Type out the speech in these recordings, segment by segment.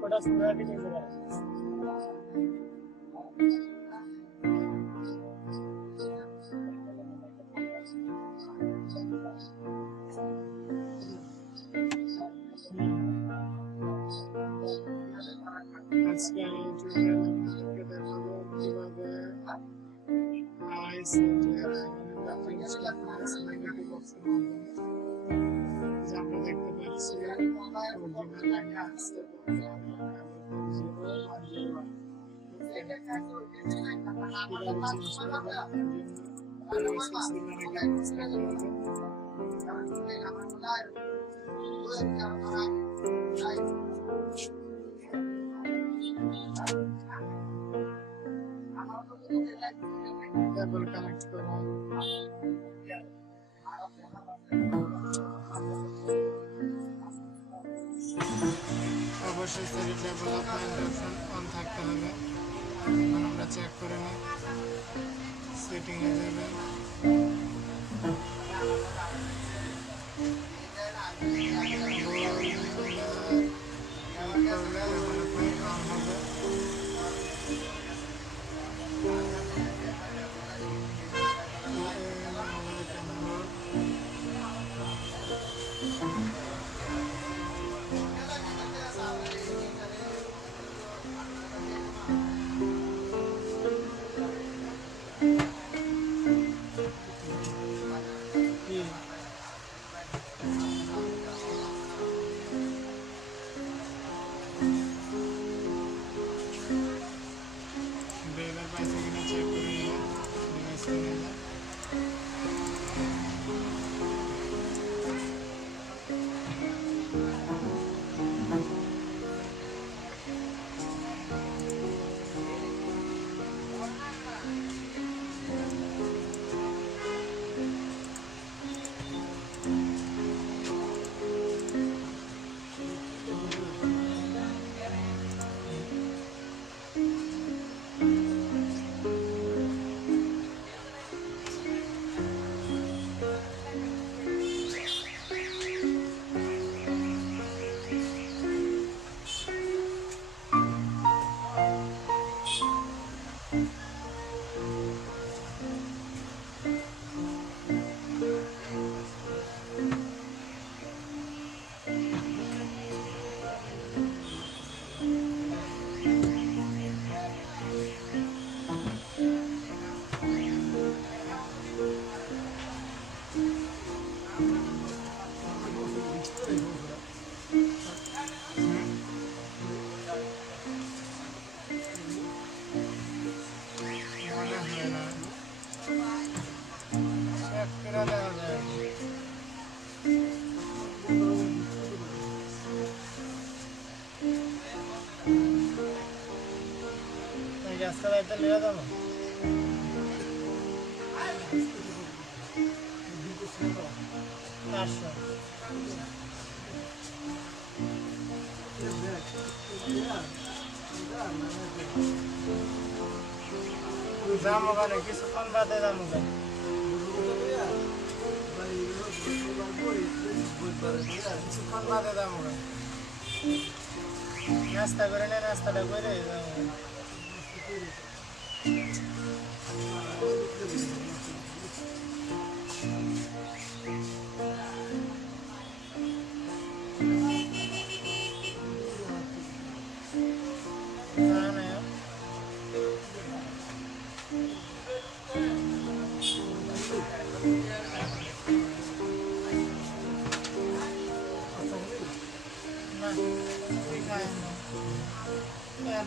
Potas पूरा भी नहीं मिला इसके ट्यूटोरियल के बाद eyes reference class negative box আমরা দেখতে পাচ্ছি অরিজিনাল লাইন আসছে কেবল কানেক্ট করা অবশ্যই সেটি ডেভেলপমেন্ট অপশন অন থাকতে হবে আমরা চেক করে নিই সেটিং এ যাবেন রাস্তা রাইতে লিয়ে দাও না जाम होगा ना কিছুক্ষণ বাদে जाम होगा কিছুক্ষণ বাদে जाम होगा নাস্তা করে না নাস্তাটা করে जाम होगा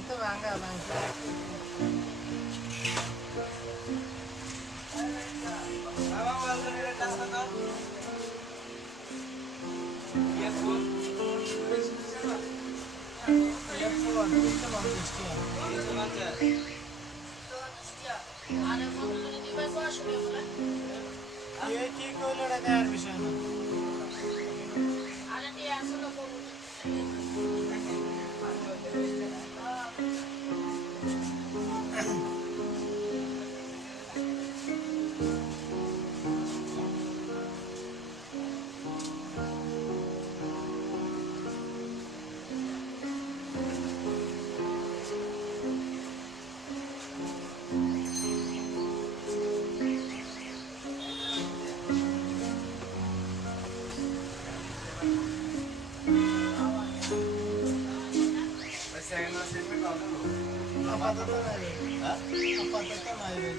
Itu bangga bangga. Abang bantu di atas atau? Iya pun. Iya pun. Itu bagus dia. Itu bagus. Ada mobil di bawah sudah mulai. Iya kiko lo ada air bisa. আপাতত নাই ভাই। আপাতত নাই ভাই।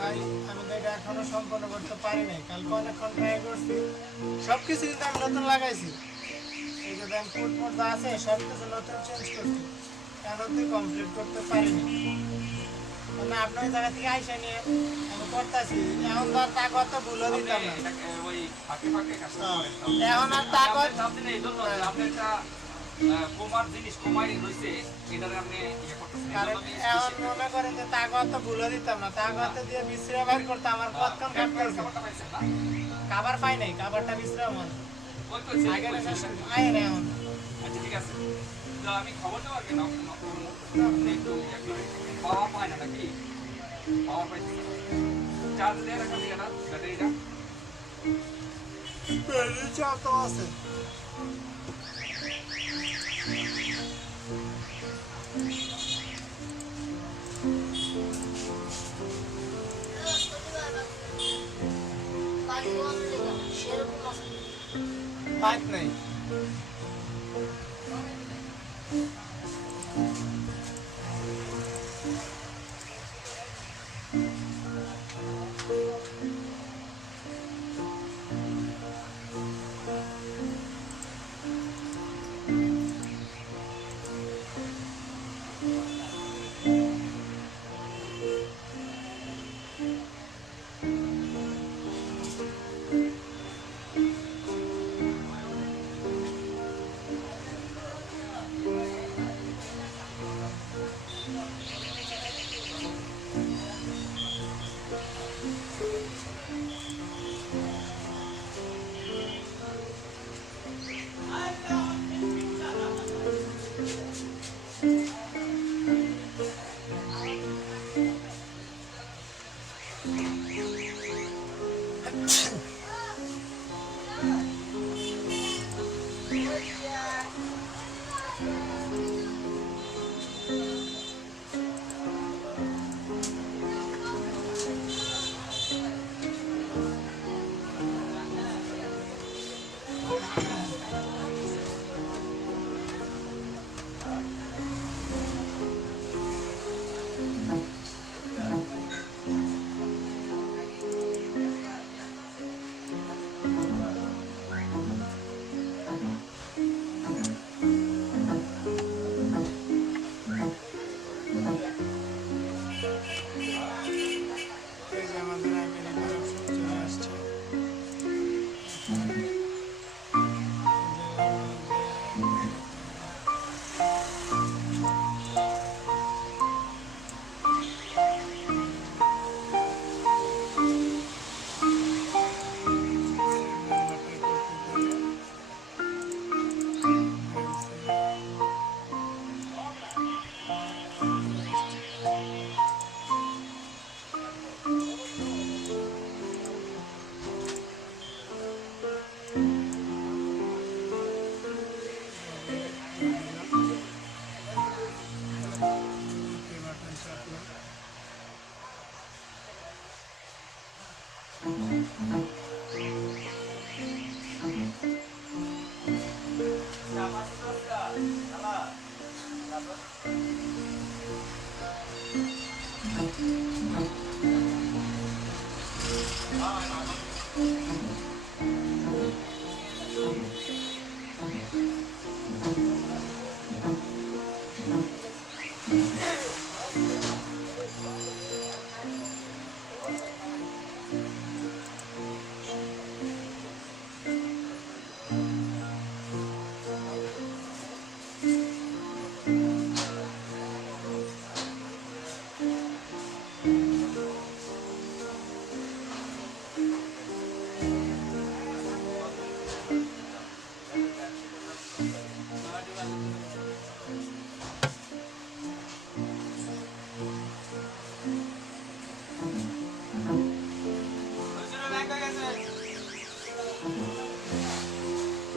ভাই আমি তো এটা এখনো সম্পন্ন করতে পারি নাই, কালকে অনেকক্ষণ ট্রাই করছি। সবকিছু কিন্তু আমি নতুন লাগাইছি, এই যে ব্যাংক ফুট মধ্যে আছে সব কিছু নতুন চেঞ্জ করছি, কেন তুই কমপ্লিট করতে পারিনি। মানে আপনার ওই জায়গা থেকে আইসা নিয়ে আমি করতেছি, এখন তো আর টাকা তো ভুলও দিতাম না। এখন আর টাকা কোমার জিনিস কোমাই রইছে এটারে আপনি ইয়ে করতেছেন এখন মনে করেন যে টাকা তো ভুলও দিতাম না, টাকা দিয়ে বিশ্রাম বাইর করতে আমার কতক্ষণ কাটতেছে। খাবার পাই নাই, খাবারটা বিশ্রাম হয় ওই তো আগে আয় না এখন। আচ্ছা ঠিক আছে, তো আমি খবর দেবো আর কি আপনি একটু পাওয়া পায় না নাকি? পাওয়ার পাইছি চার্জ দিয়ে রাখা দিকে না ব্যাটারিটা চাপ তো আছে। বাইক নেই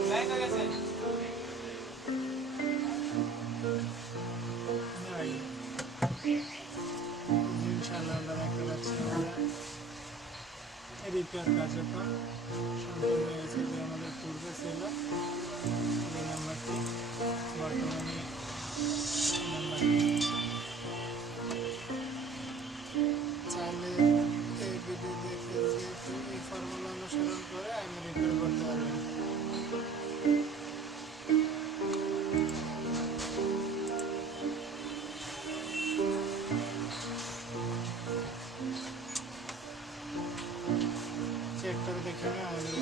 ব্যাংক হয়ে গেছে ইনশাআল্লাহ আমরা দেখতে পাচ্ছি রিপেয়ার কার্যক্রম সম্পূর্ণ হয়ে গেছে। যে আমাদের পূর্বে ছিল এই নাম্বারটি, বর্তমানে এই নাম্বারটি। চাইলে এই ভিডিও দেখে যেহেতু এই ফর্মুলা অনুসরণ করে আমি রিপেয়ার করতে পারবেন। চেক করে দেখে নিন আমাদের